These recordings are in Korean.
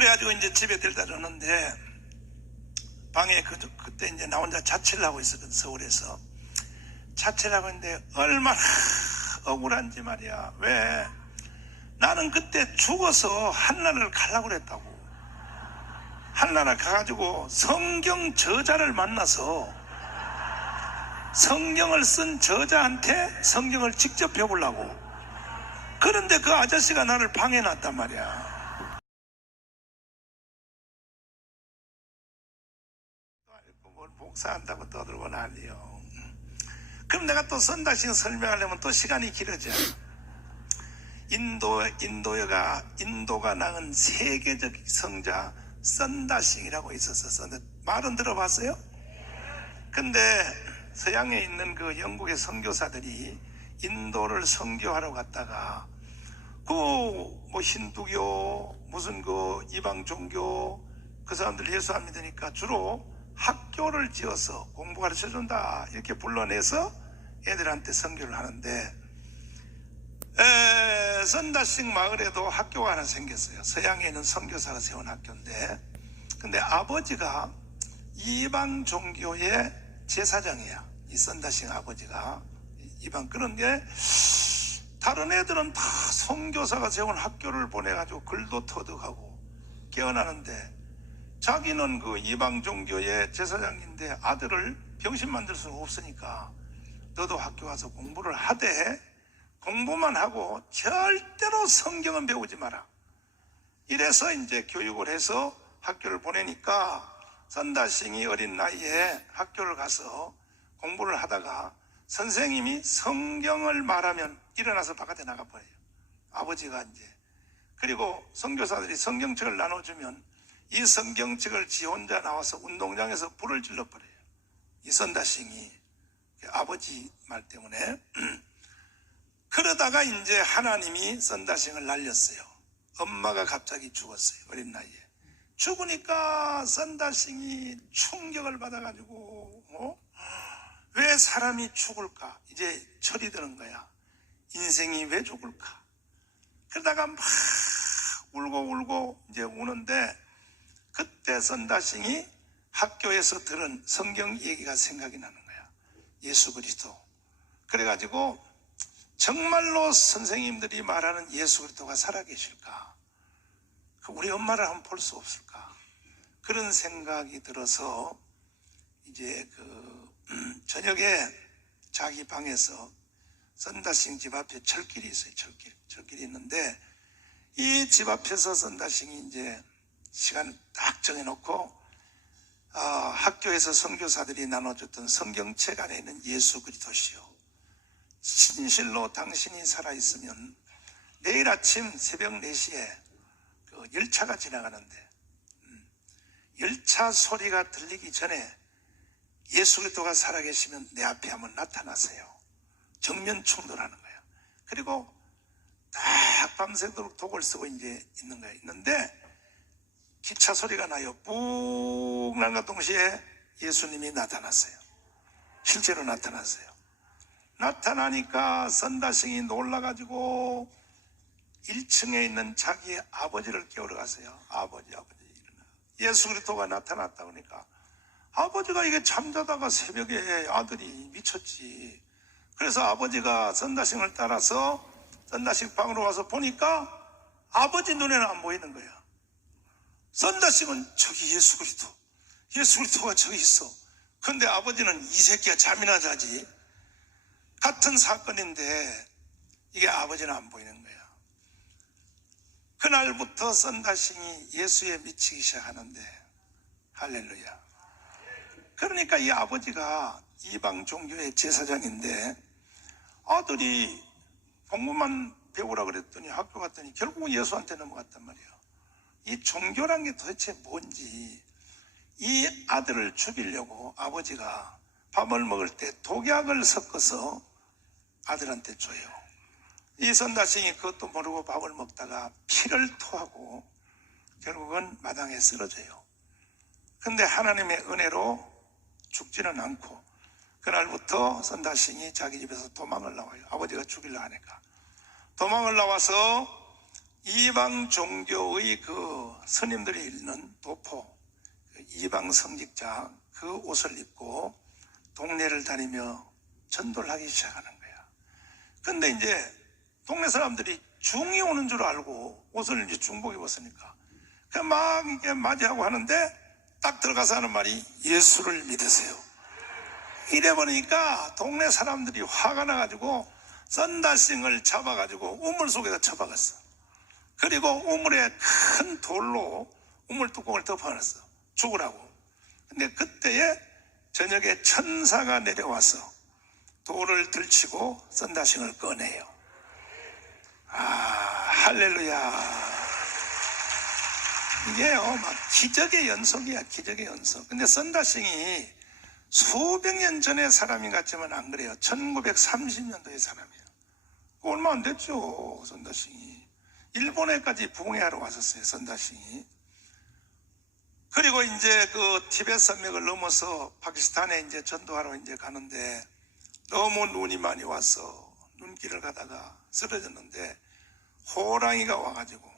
그래가지고 이제 집에 데려다 줬는데 방에 그, 그때 이제 나 혼자 자취를 하고 있었거든 서울에서. 자취를 하고 있는데 얼마나 억울한지 말이야. 왜? 나는 그때 죽어서 한나라를 가려고 그랬다고. 한나라 가가지고 성경 저자를 만나서 성경을 쓴 저자한테 성경을 직접 배우려고. 그런데 그 아저씨가 나를 방해 놨단 말이야 뭘 복사한다고 떠들고 난리요. 그럼 내가 또 선다신 설명하려면 또 시간이 길어져. 인도, 인도여가, 인도가 낳은 세계적 성자 선다싱이라고 있었어. 말은 들어봤어요? 근데 서양에 있는 그 영국의 선교사들이 인도를 선교하러 갔다가 그 뭐 힌두교 무슨 그 이방 종교 그 사람들 예수 안 믿으니까 주로 학교를 지어서 공부 가르쳐 준다 이렇게 불러내서 애들한테 선교를 하는데 에, 선다식 마을에도 학교가 하나 생겼어요. 서양에 있는 선교사가 세운 학교인데 근데 아버지가 이방 종교의 제사장이야. 이 선다식 아버지가 이방 그런 게 다른 애들은 다 선교사가 세운 학교를 보내가지고 글도 터득하고 깨어나는데 자기는 그 이방 종교의 제사장인데 아들을 병신 만들 수는 없으니까 너도 학교 가서 공부를 하되 공부만 하고 절대로 성경은 배우지 마라. 이래서 이제 교육을 해서 학교를 보내니까 선다싱이 어린 나이에 학교를 가서 공부를 하다가 선생님이 성경을 말하면 일어나서 바깥에 나가버려요. 아버지가 이제. 그리고 선교사들이 성경책을 나눠주면 이 성경책을 지 혼자 나와서 운동장에서 불을 질러버려요. 이 선다싱이 아버지 말 때문에. 그러다가 이제 하나님이 선다싱을 날렸어요. 엄마가 갑자기 죽었어요. 어린 나이에. 죽으니까 선다싱이 충격을 받아가지고, 어? 왜 사람이 죽을까? 이제 철이 드는 거야. 인생이 왜 죽을까? 그러다가 막 울고 울고 이제 우는데 그때 선다싱이 학교에서 들은 성경 얘기가 생각이 나는 거야. 예수 그리스도. 그래가지고 정말로 선생님들이 말하는 예수 그리스도가 살아계실까? 그 우리 엄마를 한번 볼 수 없을까? 그런 생각이 들어서 이제 그 음, 저녁에 자기 방에서 선다싱 집 앞에 철길이 있어요. 철길. 철길이 있는데 이 집 앞에서 선다싱이 이제 시간 딱 정해놓고 어, 학교에서 선교사들이 나눠줬던 성경책 안에 있는 예수 그리스도시요. 진실로 당신이 살아있으면 내일 아침 새벽 4시에 그 열차가 지나가는데 음, 열차 소리가 들리기 전에 예수 그리스도가 살아계시면 내 앞에 한번 나타나세요. 정면 충돌하는 거야. 그리고 딱 밤새도록 독을 쓰고 이제 있는 거야. 있는데 기차 소리가 나요. 뿡 난과 동시에 예수님이 나타났어요. 실제로 나타났어요. 나타나니까 선다싱이 놀라가지고 1층에 있는 자기 아버지를 깨우러 갔어요. 아버지, 아버지 일어나. 예수 그리스도가 나타났다 그러니까 아버지가 이게 잠자다가 새벽에 아들이 미쳤지. 그래서 아버지가 선다싱을 따라서 선다싱 방으로 가서 보니까 아버지 눈에는 안 보이는 거야. 선다싱은 저기 예수 그리스도, 예수 그리스도가 저기 있어. 근데 아버지는 이 새끼가 잠이나 자지. 같은 사건인데 이게 아버지는 안 보이는 거야. 그날부터 선다싱이 예수에 미치기 시작하는데 할렐루야. 그러니까 이 아버지가 이방 종교의 제사장인데 아들이 공부만 배우라 그랬더니 학교 갔더니 결국은 예수한테 넘어갔단 말이에요. 이 종교란 게 도대체 뭔지 이 아들을 죽이려고 아버지가 밥을 먹을 때 독약을 섞어서 아들한테 줘요. 이 선다싱이 그것도 모르고 밥을 먹다가 피를 토하고 결국은 마당에 쓰러져요. 근데 하나님의 은혜로 죽지는 않고 그날부터 선다싱이 자기 집에서 도망을 나와요. 아버지가 죽이려 하니까. 도망을 나와서 이방 종교의 그 스님들이 읽는 도포, 그 이방 성직자 그 옷을 입고 동네를 다니며 전도를 하기 시작하는 거야. 근데 이제 동네 사람들이 중이 오는 줄 알고 옷을 이제 중복 입었으니까 그막 이렇게 맞이하고 하는데 딱 들어가서 하는 말이 예수를 믿으세요. 이래 보니까 동네 사람들이 화가 나가지고 썬다싱을 잡아가지고 우물 속에다 쳐박았어. 그리고 우물에 큰 돌로 우물 뚜껑을 덮어놨어. 죽으라고. 근데 그때에 저녁에 천사가 내려와서 돌을 들치고 썬다싱을 꺼내요. 아, 할렐루야. 이게요, 막 기적의 연속이야, 기적의 연속. 근데 썬다싱이 수백 년 전의 사람이 같지만 안 그래요. 1930년도의 사람이에요. 얼마 안 됐죠, 썬다싱이. 일본에까지 부흥회하러 왔었어요, 썬다싱이. 그리고 이제 그 티베트 산맥을 넘어서 파키스탄에 이제 전도하러 이제 가는데 너무 눈이 많이 와서 눈길을 가다가 쓰러졌는데 호랑이가 와가지고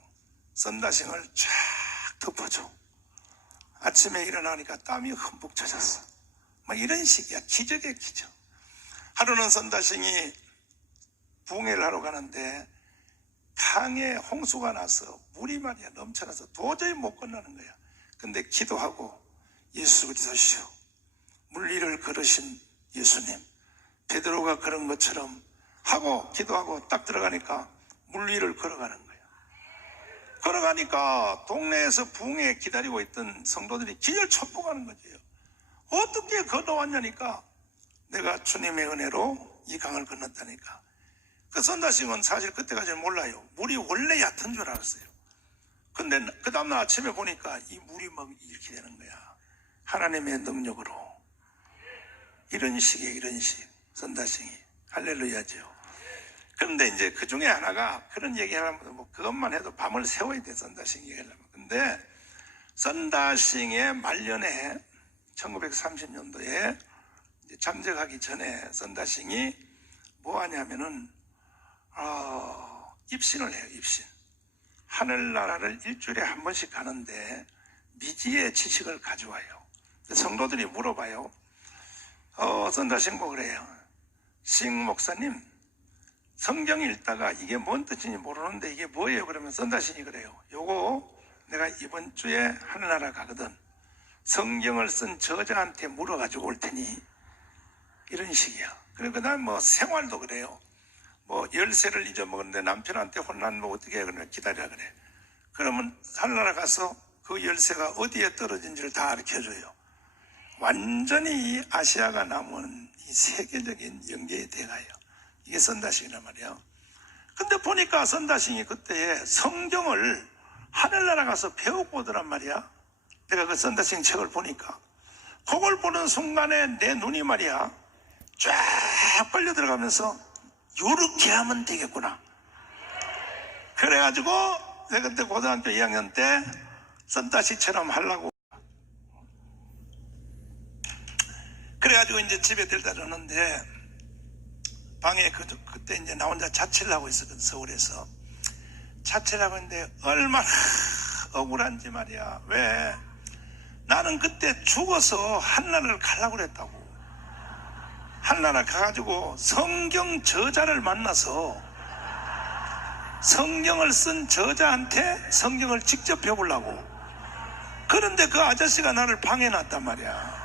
썬다싱을 쫙 덮어줘. 아침에 일어나니까 땀이 흠뻑 젖었어. 막 이런 식이야. 기적의 기적. 하루는 썬다싱이 붕해를 하러 가는데 강에 홍수가 나서 물이 말이야 넘쳐나서 도저히 못 건너는 거야. 근데 기도하고 예수 그리스도시오. 물 위를 걸으신 예수님. 베드로가 그런 것처럼 하고 기도하고 딱 들어가니까 물 위를 걸어가는 거야. 걸어가니까 동네에서 붕에 기다리고 있던 성도들이 기절 촉복하는 거지요. 어떻게 건너왔냐니까 내가 주님의 은혜로 이 강을 건넜다니까. 그 선다싱은 사실 그때까지는 몰라요. 물이 원래 얕은 줄 알았어요. 근데 그 다음날 아침에 보니까 이 물이 막 이렇게 되는 거야. 하나님의 능력으로. 이런 식의 이런 식. 선다싱이. 할렐루야죠. 그런데 이제 그 중에 하나가 그런 얘기 하려면 뭐 그것만 해도 밤을 새워야 돼. 선다싱 얘기하려면. 근데 선다싱의 말년에 1930년도에 잠적하기 전에 선다싱이 뭐 하냐면은 어, 입신을 해요. 입신. 하늘나라를 일주일에 한 번씩 가는데 미지의 지식을 가져와요. 성도들이 물어봐요. 어, 선다싱고 그래요. 싱 목사님, 성경 읽다가 이게 뭔 뜻인지 모르는데 이게 뭐예요? 그러면 선다 신이 그래요. 요거 내가 이번 주에 하늘나라 가거든. 성경을 쓴 저자한테 물어가지고 올 테니 이런 식이야. 그리고 그다음 뭐 생활도 그래요. 뭐 열쇠를 잊어먹었는데 남편한테 혼난 뭐 어떻게 해 그러면 기다려 그래. 그러면 하늘나라 가서 그 열쇠가 어디에 떨어진지를 다 가르쳐줘요. 완전히 이 아시아가 남은 이 세계적인 연계의 대가예요. 이게 선다싱이란 말이야. 근데 보니까 선다싱이 그때 성경을 하늘나라 가서 배우고 오더란 말이야. 내가 그 선다싱 책을 보니까. 그걸 보는 순간에 내 눈이 말이야. 쫙 빨려 들어가면서 요렇게 하면 되겠구나. 그래가지고 내가 그때 고등학교 2학년 때 선다시처럼 하려고. 그래가지고 이제 집에 데려다 줬는데 방에 그, 그때 이제 나 혼자 자취를 하고 있었거든 서울에서. 자취를 하고 있는데 얼마나 억울한지 말이야. 왜? 나는 그때 죽어서 한나라를 가려고 그랬다고 한나라 가가지고 성경 저자를 만나서 성경을 쓴 저자한테 성경을 직접 배우려고. 그런데 그 아저씨가 나를 방해놨단 말이야